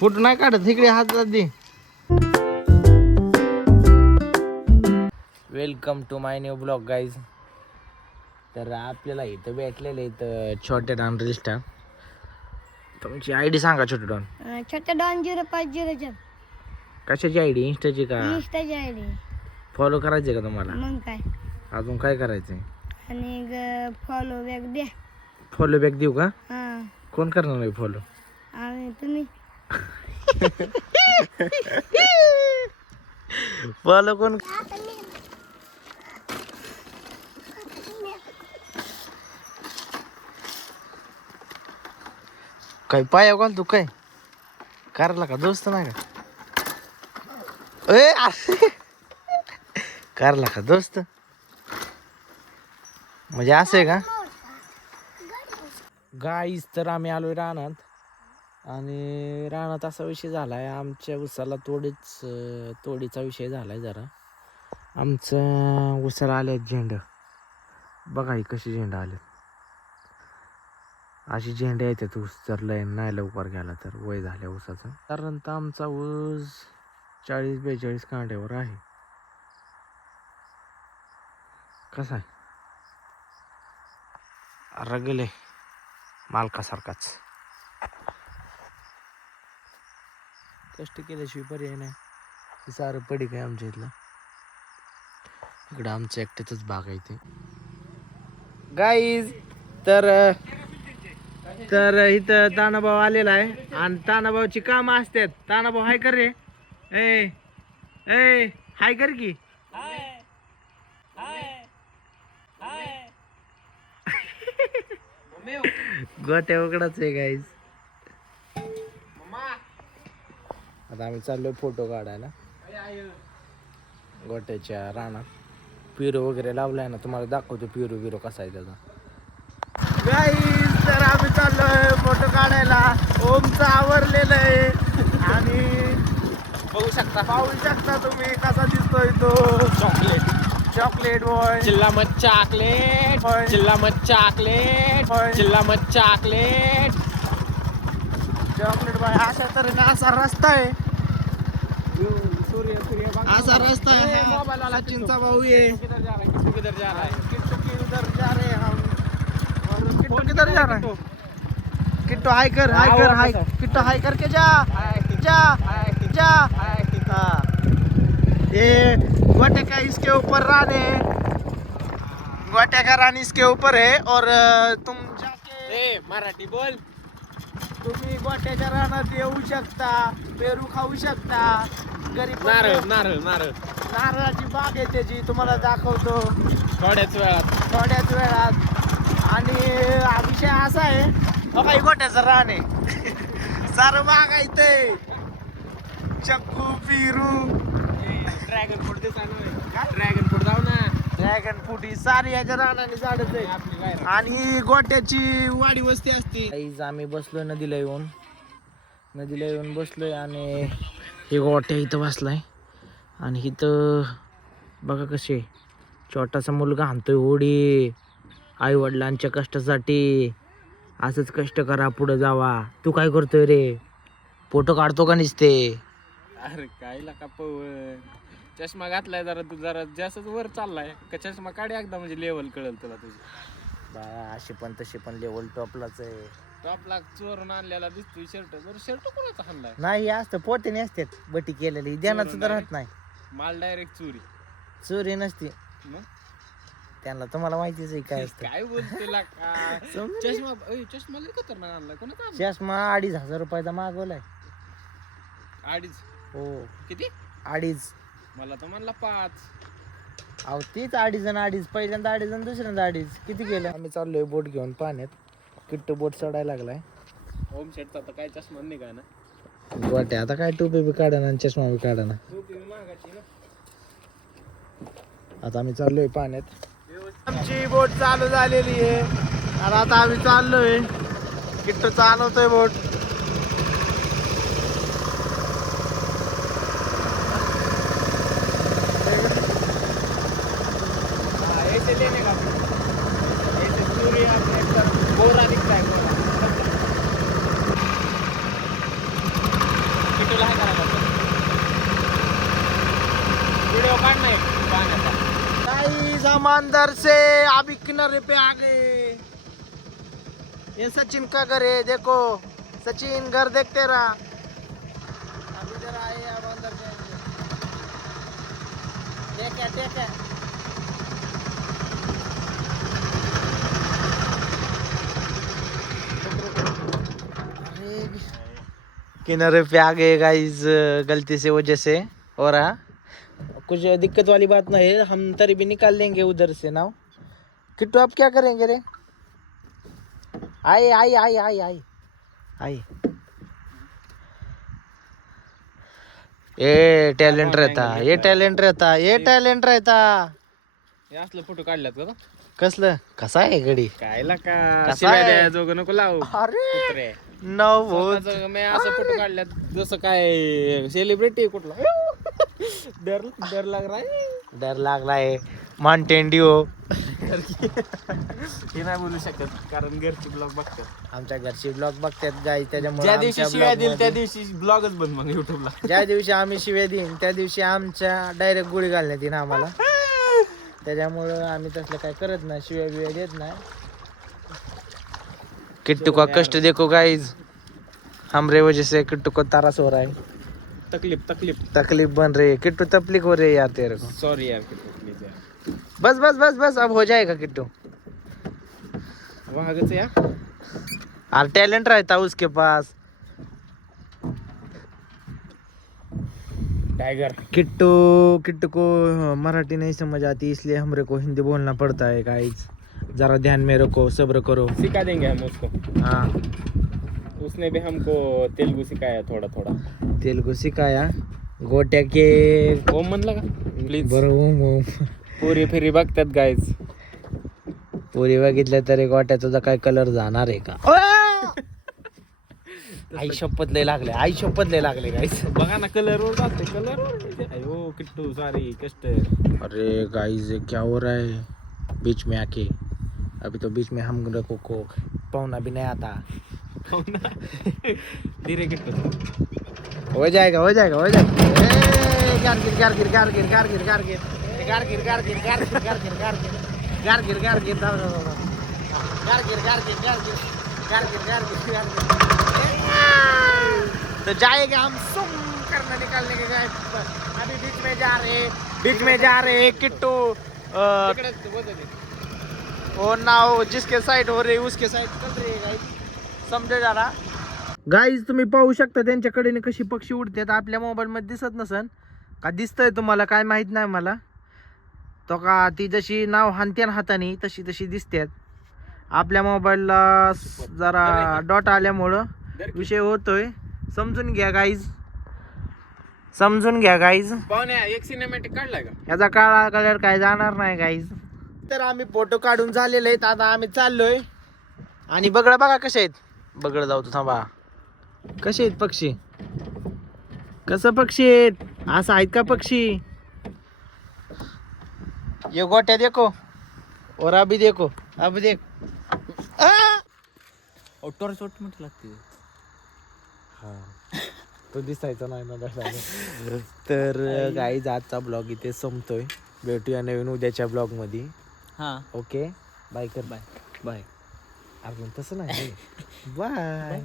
Photo नाही काढत इकडे हात दे. Welcome to my new blog guys. तर आपल्याला इथं भेटलेलं इथं छोटे डॉन रील स्टार. तुमची आयडी सांगा छोटे डॉन. छोटा डॉन 0504. कशाची आयडी? इंस्टाची का? इंस्टाची आयडी. फॉलो करायचे का तुम्हाला? मग काय अजून काय करायचंय? आणि फॉलो बॅक द्या. फॉलो बॅक देऊ का? हा कोण करणार आहे फॉलो? आणि तुम्ही फॉलो कोण? काय पाया घाल तू काय करायला का? दोस्त नाही का? करायला का दोस्त? म्हणजे असं आहे का गाईस? तर आम्ही आलोय रानात आणि रानात असा विषय झालाय आमच्या उसाला तोडीचा विषय झालाय जरा. आमचं उसाला आले झेंड बघा, ही कशी झेंड आले. अशी झेंडे येतात ऊस जर नाही लवकर गेला तर वय झाल्या ऊसाचं. साधारणतः आमचा ऊस 40-42 कांड्यावर आहे. कसा आहे? रगले मालकासारखाच. कष्ट केल्याशिवाय पर्याय नाही. हे सारं पडी काय आमच्या इथलं. इकडं आमच्या एकट्यातच बाग आहे ते गाईज. तर इथं तानाभाऊ आलेला आहे आणि तानाभाऊची कामं असतात. तानाभाऊ हाय कर रे. ए ए हाय कर की. गोट्या उकडाच आहे गाईज. आता आम्ही चाललोय फोटो काढायला गोट्याच्या रानात. पिरो वगैरे लावलाय ना, तुम्हाला दाखवतो पिरो बिरो कसा आहे त्याचा. गाईज तर आम्ही चाललोय फोटो काढायला. ओमचं आवरलेलं आहे आणि पाहू शकता तुम्ही कसा दिसतोय तो. चॉकलेट बॉय चिल्ला मच चॉकलेट, चिल्ला मच चॉकलेट, चिल्ला मच चॉकलेट. Chocolate boy. अशा तऱ्हेने असा रस्ता आहे. असा रस्ता आहे. सचिनचा भाऊ आहे. किधर जा रहा है? किट्टू किधर जा रहे हैं हम? किट्टू किधर जा रहा है? किट्टू हाय कर, हाय कर, हाय. किट्टू हाय करके जा जा जा. हाँ ये गोटे का इसके ऊपर रान है. गोटे का रान इसके ऊपर है और तुम जाके मराठी बोल. तुम्ही गोट्याच्या रानात येऊ शकता, पेरू खाऊ शकता. गरीब नारळ नारळ नारळ नारळाची बाग आहे त्याची, तुम्हाला दाखवतो थोड्याच वेळात. आणि हा विषय असा आहे काही गोट्याचं रान आहे. सारं मागायचंय. चक्कू पेरू ड्रॅगन फ्रूट ते ड्रॅगन फ्रूट जाऊ ना. ड्रॅगन फ्रूट ही सारी याच्या रानाने झाडच आहे. आणि ही गोट्याची वाडी वस्ती असती. आम्ही बसलोय नदीला येऊन बसलोय आणि हे गोट्या इथं बसलाय. आणि इथं बघा कसे छोटासा मुलगा आणतोय होडी. आई वडिलांच्या कष्टासाठी. असंच कष्ट करा, पुढे जावा. तू काय करतोय रे? फोटो काढतो का निसते? अरे काय लका पवन, चष्मा घातलाय जरा तू जरा जास्तच वर चाललाय का? चष्मा काढ एकदा म्हणजे लेवल कळेल तुला तुझी. बाळा अशी पण तशी पण लेवल टॉपलाच आहे. टॉपला चोरून आणलेला दिसतोय शर्ट. जर शर्ट कोणाचा हाणलाय? नाही असतं पोटेने असतात बटी केलेली. ध्यानाचं तर राहत नाही. माल डायरेक्ट चोरी नसती मग त्यांना. तुम्हाला माहितीच आहे काय असतं. काय बोलतोय लका? चष्मा लय खतरनाक आणलाय. कोणाचा? चष्मा 2,500 रुपयाचा मागवलाय. 2.5. हो किती? 2.5. मला तर म्हणला 5. अहो तीच 2.5 पहिल्यांदा 2.5 दुसऱ्यांदा 2.5. किती गेलं? आम्ही चाललोय बोट घेऊन पाण्यात. किट्टू बोट चढायला लागलाय. होम सेटचा तर काय चष्मा नाही का ना. गोट्या आता काय टोपी बी काढा ना चष्मा बी काढा ना. आता आम्ही चाललोय पाण्यात. आमची बोट चालू झालेली आहे आणि आता आम्ही चाललोय. किट्टू चालवतोय बोट. ऐसे लेने का ऐसे सूर्य अपने गोरा दिखता है. गाइस हम अंदर से अभी किनारे पे आ गए। ये सचिन का घर है, देखो सचिन घर देखते रहा। अब इधर आए, अब अंदर जाएंगे। ठीक है किनारे पे आ गए गाइस, गलती से वजह से हो रहा। कुछ दिक्कत वाली बात नहीं है, हम तरी भी निकाल लेंगे उधर से नाव। किट्टू आप क्या करेंगे रे? आई ये टैलेंट रहता, ये टॅलेंट रहता, ये टॅलेंट रहता। हे असलं फोटो काढल्यात का? कसलं कसा आहे गडी? कायला का कसा शिव्या आहे? द्यायला जोगं नको लावू अरे कुत्रे. नवोद स्वतःचं मी असं फोटो काढल्यात जसं काय सेलिब्रिटी कुठला. डर लाग रहा है. डर लागलाय माउंटेन ड्यू। हे नाही बोलू शकत कारण घरची ब्लॉग बघतात. आमच्या घरची ब्लॉग बघतात गाईज, त्याच्यामुळे ज्या दिवशी आमच्या शिव्या vlog दिल त्या मध्ये- दिवशी ब्लॉगच बंद मग युट्यूबला. ज्या दिवशी आम्ही शिव्या देईन त्या दिवशी आमच्या डायरेक्ट गोळी घालण्यात येईन आम्हाला, त्याच्यामुळं आम्ही तसलं काय करत नाही, शिव्या बिव्या देत नाही। किट्टू का कष्ट देखो गाइज, हमरे वजह से किट्टू को तारास हो रहा है, तकलीफ बन रही है। किट्टू तकलीफ हो रही है यार तेरे को। सॉरी यार प्लीज यार. बस अब हो जाएगा किट्टू। वाहगच या और टैलेंट रहता उसके पास। टाइगर. किट्टू को मराठी नहीं समझ आती, इसलिए हमरे को हिंदी बोलना पड़ता है गाइज। जरा ध्यान में रखो, सब्र करो। सिखा देंगे हम उसको. हाँ उसने भी हमको तेलुगु सिखाया थोड़ा थोड़ा. तेलुगु सिखाया। गोट्या के ओम म्हणला का प्लीज. बरोबर पुरी फिरी बघतात गाईज. पुरी बघितलं तरी गोट्या तुझा काय कलर जाणार आहे का? आई शपथ लय लागले गाइस। बघा ना कलर वर जाते कलर. अयो किट्टू सॉरी कष्ट. अरे गाइस ये क्या हो रहा है बीच में आके? अभी तो बीच में हम लोगों को पौना भी नहीं आता। धीरे किट्टू. हो जाएगा ए, तो जाएगा हम सुम करना निकालने के गए। अभी बीच में जा रहे किट्टू। वो नाव जिसके साइड हो रही उसके साइड चल रही है गाइस, समझे जा रहा गाइस। तुम्ही पाहू शकता त्यांच्याकडे कशी पक्षी उडतात, आपल्या मोबाईल मध्ये दिसत नसन का? दिसतंय तुम्हाला काय माहित नाही मला, तो का ती जशी नाव हानत्यान हाताने तशी दिसतात। आपल्या मोबाईलला जरा डॉट आल्यामुळं विषय होतोय, समजून घ्या गाइज। पाहुण्या एक सिनेमॅटिक काढलाय का? याचा काळा कलर काय जाणार नाही गाइज। तर आम्ही फोटो काढून झालेले आहेत, आता आम्ही चाललोय। आणि बगळा बघा कसे आहेत, बगळ जाऊ तू थांबा। कसे आहेत पक्षी, कसं पक्षी आहेत, असं आहेत का पक्षी? ये गोट्या देखो और अभी देखो, अब देख टॉर्च म्हटलं लागते. तो दिसायचा नाही ना तर गाईज आजचा ब्लॉग इथे संपतोय, भेटूया नवीन उद्याच्या ब्लॉग मध्ये। हा ओके बाय कर, बाय बाय. अजून तसं नाही बाय।